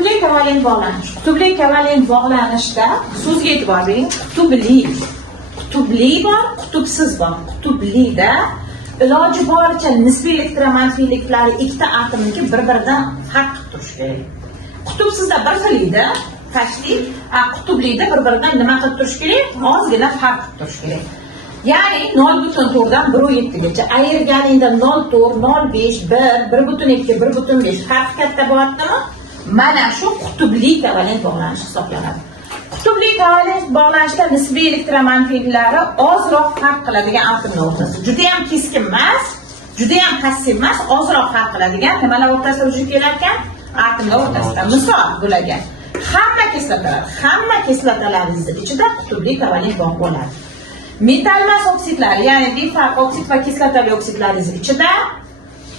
Qutubli kovalent bog'lanish. Qutubli kovalent bog'lanishda so'zga e'tibor bering. Qutubli bor, qutubsiz bor. Qutublida iloji boricha nisbiy elektromanfiyliklari ikkita atomniki bir-biridan farq qilib turishi kerak. Qutubsizda bir xil edi, tashkil, qutublida bir-biridan nima qilib turishi kerak? Ozgina farq qilib turishi kerak. Ya'ni 0.4 dan 1.7 gacha ayirganingda 0.4, 0.5, 1, 1.2, 1.5 farq katta bo'ladimi? Mana shu qutubli kovalent bog'lanish hisoblanadi. Qutubli kovalent bog'lanishda nisbiy elektromanfiyliklari ozroq farq qiladigan atomlar o'rtasida. Juda ham keskin emas, juda ham passiv emas, ozroq farq qiladigan nimalar o'rtasida vujudga kelarkan? Atomlar o'rtasida. Misol bo'lagan. Hamma kislotalaringiz ichida qutubli kovalent bog' bo'ladi. Metal mas oksidlar, ya'ni difarq oksid va kislotali oksidlaringiz ichida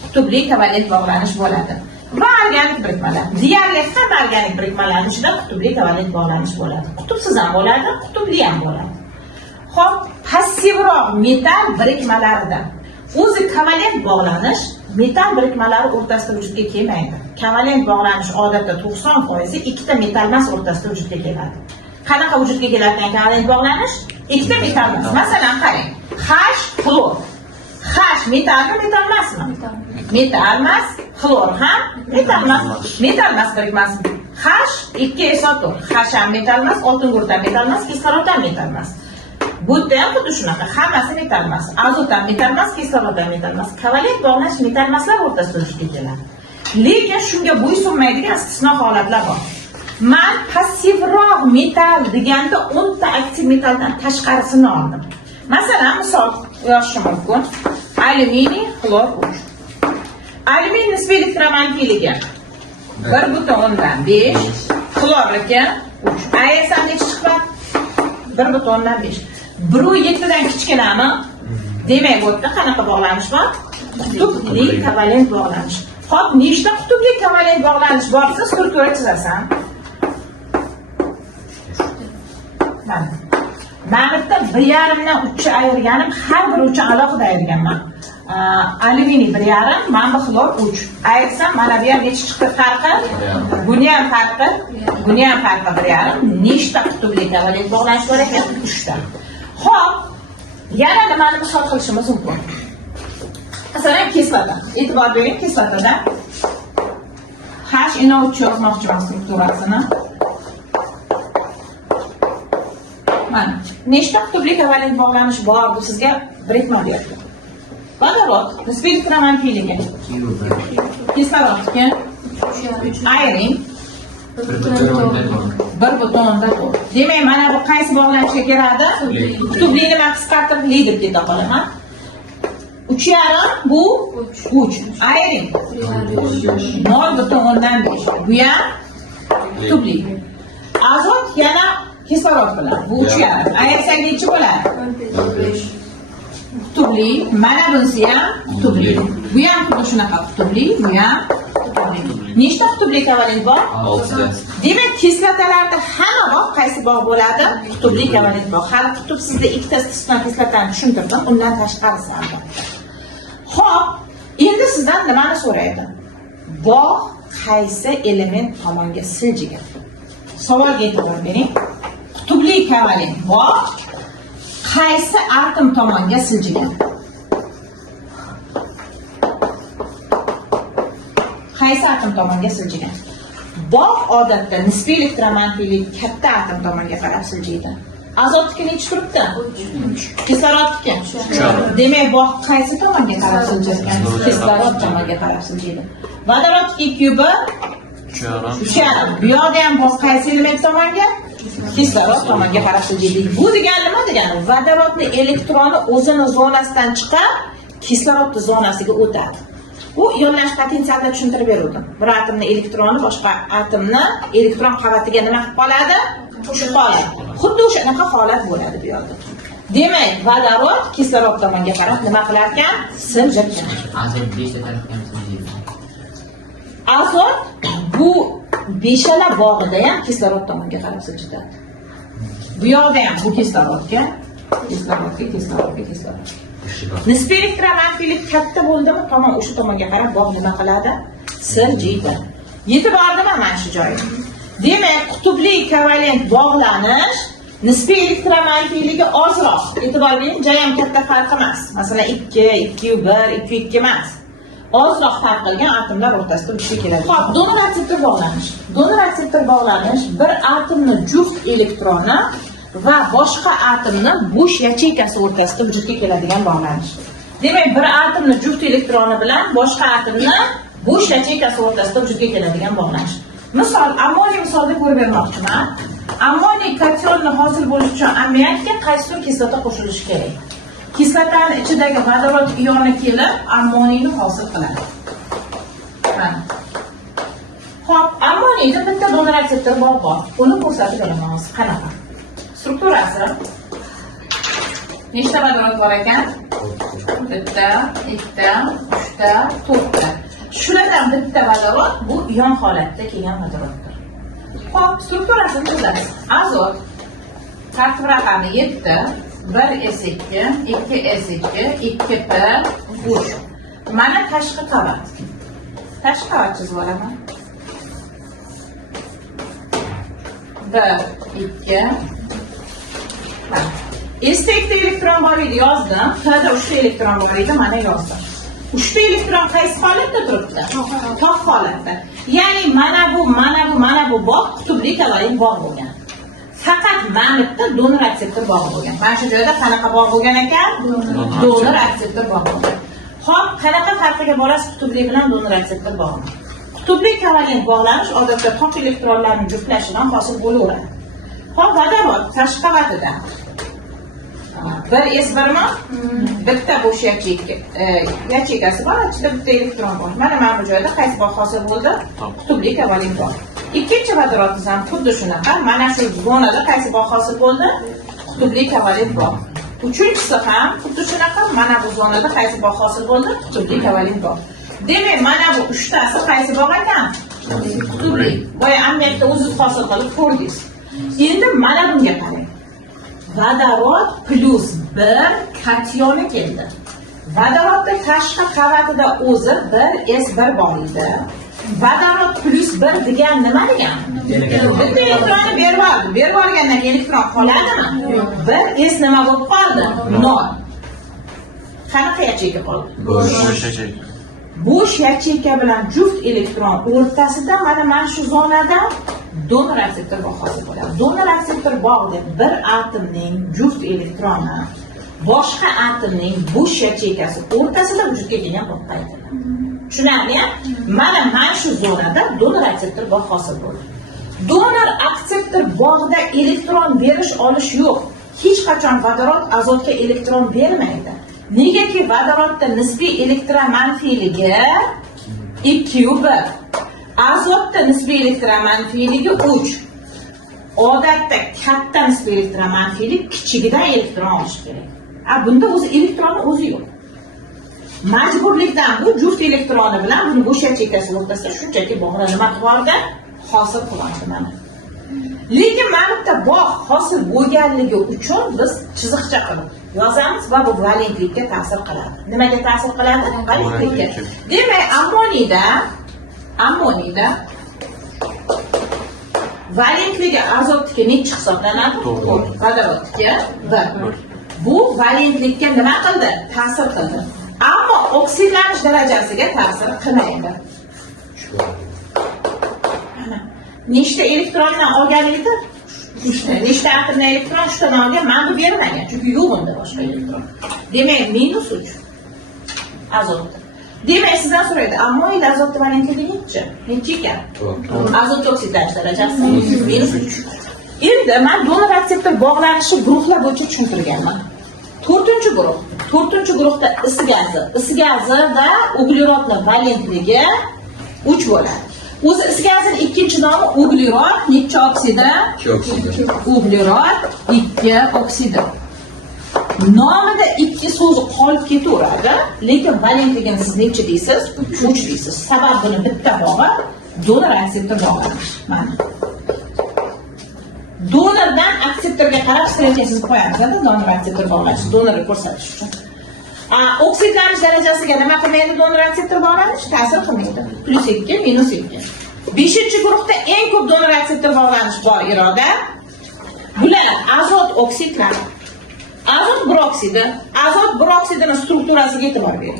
qutubli kovalent bog'lanish bo'ladi. Va organik birikmalar. Deyarli hamma organik birikmalar ichida qutubli kovalent bog'lanish bo'ladi. Qutubsiz ham bo'ladi, qutubli ham bo'ladi. Xo'p, passivroq metal birikmalarida o'zi kovalent bog'lanish metal birikmalari o'rtasida vujudga kelmaydi. Kovalent bog'lanish odatda 90% ikkita metal mas o'rtasida vujudga keladi. Qanaqa vujudga keladigan kovalent bog'lanish? Ikkita metal mas. Masalan, qarang. H xlor. H metalmi, metal emasmi? Metal emas, xlor ham metal emas. Metal emas birikmasi. H 2 izotor. H ham metal emas, oltin gurdan metal emas, kislorod ham metal emas. Bu ham xuddi shunaqa, hammasi metal emas. Azot ham metal emas, kislorod ham metal emas. Kovalent bog'lanish metal emaslar o'rtasida vujudga keladi. Lekin shunga bo'ysunmaydigan istisno holatlar bor. Men passivroq metal deganda 10 ta aktiv metaldan tashqarisini oldim. Masalan, misol yozishim mumkin. Alyuminiy xlor 3. Alyuminiy nisbiy elektromanfiyligi 1.5, xlorligi 3. Ayersam necha chiqadi? 1.5. 1.7 dan kichkinami? Demak, bu yerda qanaqa bog'lanish bor? Qutubli kovalent bog'lanish. Xo'p, nechta qutubli kovalent bog'lanish borsa, struktura chizasan. Mana bitta 1.5 dan 3 ayirganim, har bir uchun alohida ayirganman. Alyuminiy 1.5, mana bu xlor 3. Ayirsam mana bu ham necha chiqdi farqi? Buni ham farqi 1.5. Nechta qutubli kovalent bog'lanish bor ekan? 3 ta. Xo'p, yana nimani misol qilishimiz mumkin? Masalan, kislota. E'tibor bering, kislotada HNO3 yozmoqchiman strukturasini. Mana, nechta qutubli kovalent bog'lanish bor, bu sizga birikma berdi. Vodorod, nisbiy elektromanfiyligi. Kislorodga ayiring. 1.4. Demak, mana bu qaysi bog'lanishga kiradi? Qutubli nima qisqartirib deb keta qolaman. 3.5 bu 3. Ayiring. 0.5. Bu ham qutubli. Azot yana kislorod bilan. Bu 3.5. Ayirsak necha bo'ladi? 5. Qutubli. Mana bunisi ham qutubli. Bu ham xuddi shunaqa qutubli, bu ham qutubli. Nechta qutubli kovalent bor? 6. Demak, kislotalarda hamma bog' qaysi bog' bo'ladi? Qutubli kovalent bog'. Hali qutubsizda ikkita istisno kislotani tushuntirdim, undan tashqarisi ham bor. Xo'p, endi sizdan nimani so'raydi? Bog' qaysi element tomonga siljigan? Savolga e'tibor bering. Qutubli kovalent bog' qaysi atom tomonga siljigan? Qaysi atom tomonga siljigan? Bog' odatda nisbiy elektromanfiylik katta atom tomonga qarab siljiydi. Azotniki necha turibdi? 3. Kislorodniki? 3. Demak, bog' qaysi tomonga qarab siljigan? Kislorod tomonga qarab siljiydi. Vodorodniki 2/1, 3. Bu yoqda ham bog' qaysi element tomonga? Kislorod tomonga qarab siljiydi. Bu degani nima degani? Vodorodning elektroni o'zini zonasidan chiqib, kislorodning zonasiga o'tadi. Bu ionlanish potensialida tushuntirib berdim. Bir atomning elektroni boshqa atomni elektron qavatiga nima qilib qoladi? Qo'shib qoladi. Xuddi o'shanaqa holat bo'ladi bu yerda. Demak, vodorod kislorod tomonga qarab nima qilar ekan? Siljib ketadi. Azot 5 ta tarafga siljiydi. Azot bu beshala bog'ida ham kislorod tomonga qarab siljitadi. Bu yoqda ham bu kislorodga. Nisbiy elektromanfiylik katta bo'ldimi, tomon o'sha tomonga qarab bog' nima qiladi? Siljiydi. Yetib bordiman mana shu joyga. Demak, qutbli kovalent bog'lanish nisbiy elektromanfiyligi ozroq. E'tibor bering, jayam katta farq emas. Masalan, 2, 2,1, 2,2 emas. Ozroq farq qilgan atomlar o'rtasida uchga keladi. Xo'p, donor akseptor bog'lanish. Donor akseptor bog'lanish bir atomni juft elektroni va boshqa atomni bo'sh yacheykasi o'rtasida vujudga keladigan bog'lanish. Demak, bir atomni juft elektroni bilan boshqa atomni bo'sh yacheykasi o'rtasida vujudga keladigan bog'lanish. Misol, ammoniy misolida ko'rib bermoqchiman. Ammoniy kationni hosil bo'lish uchun ammiakka qaysi kislota qo'shilishi kerak? Kislotani ichidagi vodorod ioni kelib ammoniyni hosil qiladi. Mana. Xo'p, ammoniyda bitta donor akseptor bor. Uni ko'rsatib beramiz. Qanaqa? Strukturasi nechta vodorod bor ekan? Bitta, ikkita, uchta, to'rtta. Shulardan bitta vodorod bu ion holatda kelgan vodoroddir. Xo'p, strukturasini tuzamiz. Azot tartib raqami 7, 1s2, 2s2, 2p, 3. Mana tashqi qavat. Tashqi qavat chizib olaman. 1, 2. S'da 2 elektron bor edi, yozdim. Q'da 3 elektron bor edi, mana yozdim. 3 elektron qaysi holatda turibdi? Tog' holatda. Ya'ni mana bu bog' qutbli kovalent bog' bo'lgan. Faqat mana bitta donor akseptor bog' bo'lgan. Mana shu joyda qanaqa bog' bo'lgan ekan? Donor akseptor bog' bo'lgan. Xo'p, qanaqa farqiga borasiz qutbli bilan donor akseptor bog'i? Qutbli kovalent bog'lanish odatda tog' elektronlarning juftlashidan hosil bo'laveradi. Xo'p, vodorod tashqi qavatida bir S1mi? Bitta bo'sh yacheykasi bor, ichida bitta elektron bor. Mana bu joyda qaysi bog' hosil bo'ldi? Qutbli kovalent bog'. Ikkinchi vodorodimiz ham xuddi shunaqa. Mana shu zonada qaysi bog' hosil bo'ldi? Qutbli kovalent bog'. Uchinchisi ham xuddi shunaqa. Mana bu zonada qaysi bog' hosil bo'ldi? Qutbli kovalent bog'. Demak, mana bu uchtasi qaysi bog' ekan? Qutbli. Boya ammiyatda o'zi hosil qilib ko'rdingiz. Endi mana bunga qarang. Vodorod plus 1 kationi keldi. Vodorodning tashqi qavatida o'zi 1s1 bor edi. Vodorod plus 1 degan nima degani? Bitta elektronni berib yubordi. Berib yuborgandan elektron qoladimi? 1s nima bo'lib qoldi? 0. Qanaqa yacheyka qoldi? Bo'sh yacheyka. Bo'sh yacheyka bilan juft elektron o'rtasida mana shu zonada donor akseptor bog' hosil bo'ladi. Donor akseptor bog'da bir atomning juft elektroni boshqa atomning bo'sh yacheykasi o'rtasida vujudga kelgan bog' aytiladi. Tushunarli? Mana shu zonada donor akseptor bog' hosil bo'ladi. Donor akseptor bog'da elektron berish olish yo'q. Hech qachon vodorod azotga elektron bermaydi. Negaki vodorodda nisbiy elektromanfiyligi 2,1. Azotda nisbiy elektromanfiyligi 3. Odatda katta nisbiy elektromanfiylik kichigidan elektron olish kerak. Bunda o'zi elektronni o'zi yo'q. Majburlikdan bu juft elektroni bilan buni bo'sh yacheykasi o'rtasida shunchaki bog'lar nima qilardi? Hosil qiladi mana. Lekin mana bitta bog' hosil bo'lganligi uchun biz chiziqcha qilib yozamiz va bu valentlikka ta'sir qiladi. Nimaga ta'sir qiladi? Valentlikka. Demak, ammoniyda valentligi azotga necha hisoblanadi? 4. Vodorodga 1. Bu valentlikka nima qildi? Ta'sir qildi. Ammo oksidlanish darajasiga ta'sir qilmaydi. Nechta elektrondan olganligida? 3 ta. Nechta atomdan elektron 3 tadan olgan? Mana bu berilmagan, chunki yo'q unda boshqa elektron. Demak, -3 azotda. Demak, sizdan so'raydi, ammoniyda azotda valentligi necha? Necha ekan? Azot oksidlanish darajasi -3. Endi men donor akseptor bog'lanishi guruhlar bo'yicha tushuntirganman. 4-guruh. 4-guruhda is gazida uglerodning valentligi 3 bo'ladi. O'zi is gazining ikkinchi nomi uglerod, necha oksida? 2 oksida. Uglerod 2 oksida. Nomida 2 so'zi qolib ketaveradi, lekin valentligini siz necha deysiz? 3 deysiz. Sabab buni bitta bog'i donor akseptor bog'lanish. Mana. Donordan akseptorga qarab strechni chizib qo'yamiz, donor akseptor bog'lanish, donorni ko'rsatish uchun. Oksidlanish darajasiga nima qilmaydi donor akseptor bog'lanish? Ta'sir qilmaydi. +2, -2. Beshinchi guruhda eng ko'p donor akseptor bog'lanish bor iroda. Bular azot oksidlar, azot peroksidi, azot peroksidining strukturasiga e'tibor bering.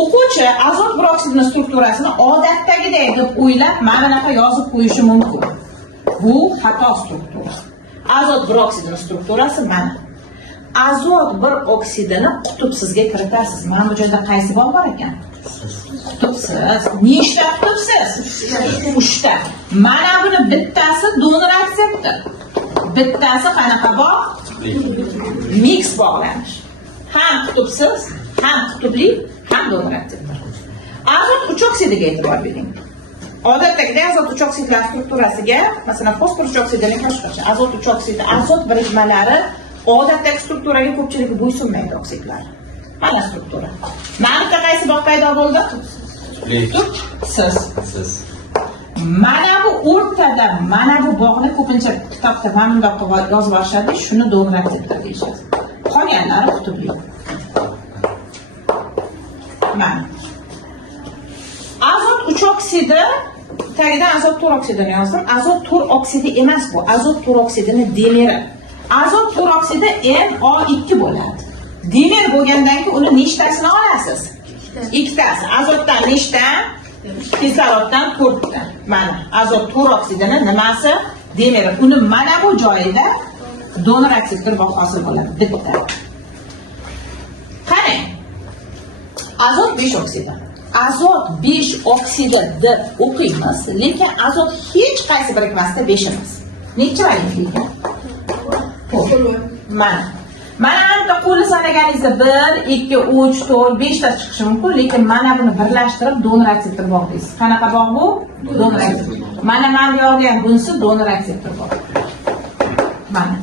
O'quvchi azot peroksidining strukturasini odatdagidek deb o'ylab, mana bunaqa yozib qo'yishi mumkin. Bu xato struktura. Azot peroksidining strukturasi mana. Azot bir oksidini qutbsizga kiritasiz. Mana bu joyda qaysi bog' bor ekan? Qutbsiz. Nechta qutbsiz? 3 ta. Mana buni bittasi donor akseptor. Bittasi qanaqa bog'? Mix bog'lanish. Ham qutbsiz, ham qutbli, ham donor akseptor. Azot 3 oksidiga e'tibor bering. Odatdagidek azot 3 oksidlar strukturasiga, masalan, fosfor 3 oksidining boshqacha. Azot 3 oksidi, azot birikmalari odatdagi strukturaga ko'pchiligi bo'ysunmaydi oksidlar. Mana struktura. Mana qaysi bog' paydo bo'ldi? Siz. Mana bu o'rtada, mana bu bog'ni ko'pincha kitobda mana bunday qilib yozib olishadi, shuni donor akseptor deyishadi. Qolganlari qutbli. Mana. Azot 3 oksidi, tagidan azot 4 oksidini yozdim. Azot 4 oksidi emas bu, azot 4 oksidini demiri. Azot 4 oksidi NO2 bo'ladi. Dimer bo'lgandan keyin uni nechtasini olasiz? Ikkitasi. Azotdan nechta? Kisloroddan 4 ta. Mana azot 4 oksidini nimasi? Demiri. Uni mana bu joyida donor akseptor bog' hosil bo'ladi. Bitta. Qarang. Azot 5 oksidi. Azot 5 oksidi deb o'qiymiz, lekin azot hech qaysi birikmasida 5 emas. Necha valentli? Mana. Mana anta qo'li sanaganingizda 1, 2, 3, 4, 5 ta chiqishi mumkin, lekin mana buni birlashtirib donor akseptor bog' deysiz. Qanaqa bog' bu? Donor akseptor. Mana yozgan bunisi donor akseptor bog'. Mana.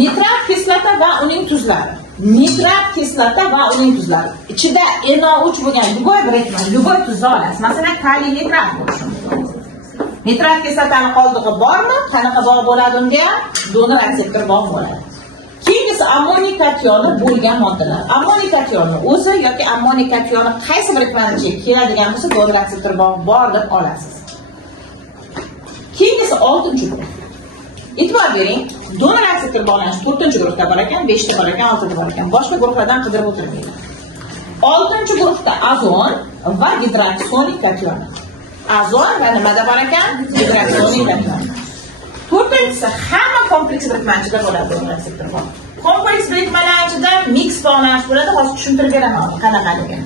Nitrat kislota va uning tuzlari. Nitrat kislota va uning tuzlari. Ichida NO3 bo'lgan любой birikma, любой tuzni olasiz. Masalan, kaliy nitrat bo'lishi mumkin. Nitrat kislotani qoldig'i bormi? Qanaqa bog' bo'ladi unga? Donor akseptor bog' bo'ladi. Keyingisi ammonik kationi bo'lgan moddalar. Ammonik kationi o'zi yoki ammonik kationi qaysi birikmadan keladigan bo'lsa, donor akseptor bog' bor deb olasiz. Keyingisi 6-guruh. E'tibor bering, donor akseptor bog'lanish 4-guruhda bor ekan, 5ta bor ekan, 6ta bor ekan. Boshqa guruhlardan qidirib o'tirmaydi. 6-guruhda azon va gidroksonik kation. Azon va nimada bor ekan? Gidroksonik kation. 4-inchisi hamma kompleks birikmachida bo'ladi donor akseptor bog'. Kompleks birikmalarida mix bog'lanish bo'ladi, hozir tushuntirib beraman qanaqaligini.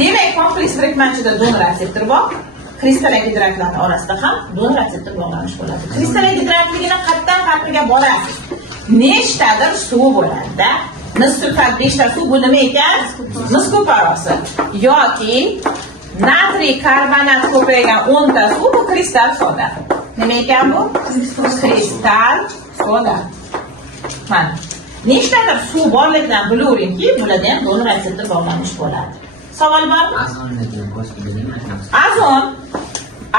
Demak, kompleks birikmachida donor akseptor bog', kristallik gidratlar orasida ham donor akseptor bog'lanish bo'ladi. Kristallik gidratligini qatdan qatriga borasiz. Nechtadir suv bo'ladi-da. Nisfi 5 ta suv bu nima ekan? Nisfi parosi. Yoki natriy karbonat ko'paygan 10 ta suv bu kristal soda. Nima ekan bu? Kristal soda. Mana. Nechtadir suv borligidan bilaveringki, bularda ham donor akseptor bog'lanish bo'ladi. Savol bormi?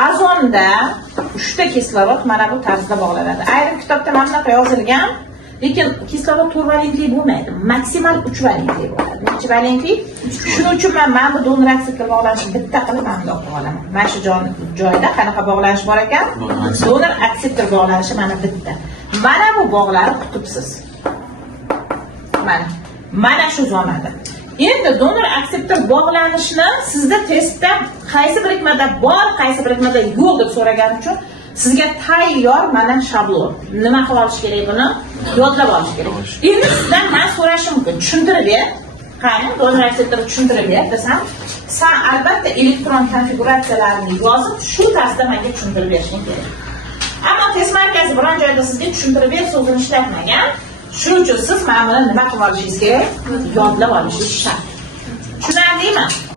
Azonda 3 ta kislorod mana bu tarzda bog'lanadi. Ayrim kitobda mana bunaqa yozilgan, lekin kislorod 4 valentli bo'lmaydi. Maksimal 3 valentli bo'ladi. Necha valentli? Shuning uchun men mana bu donor akseptor bog'lanishni bitta qilib mana bunday qilib olaman. Mana shu joyda qanaqa bog'lanish bor ekan? Donor akseptor bog'lanishi mana bitta. Mana bu bog'lar qutbsiz. Mana shu zonada. Endi donor akseptor bog'lanishni sizda testda qaysi birikmada bor, qaysi birikmada yo'q deb so'ragan uchun sizga tayyor mana shablon. Nima qilib olish kerak buni? Yodlab olish kerak. Endi sizdan men so'rashim mumkin, tushuntirib ber. Qani, donor akseptor tushuntirib ber desam, sen albatta elektron konfiguratsiyalarini yozib, shu tarzda menga tushuntirib berishing kerak. Ammo test markazi biron joyda sizga tushuntirib ber so'zini ishlatmagan. Shuning uchun siz mana buni nima qilib olishingiz kerak? Yodlab olishingiz shart. Tushunarlimi?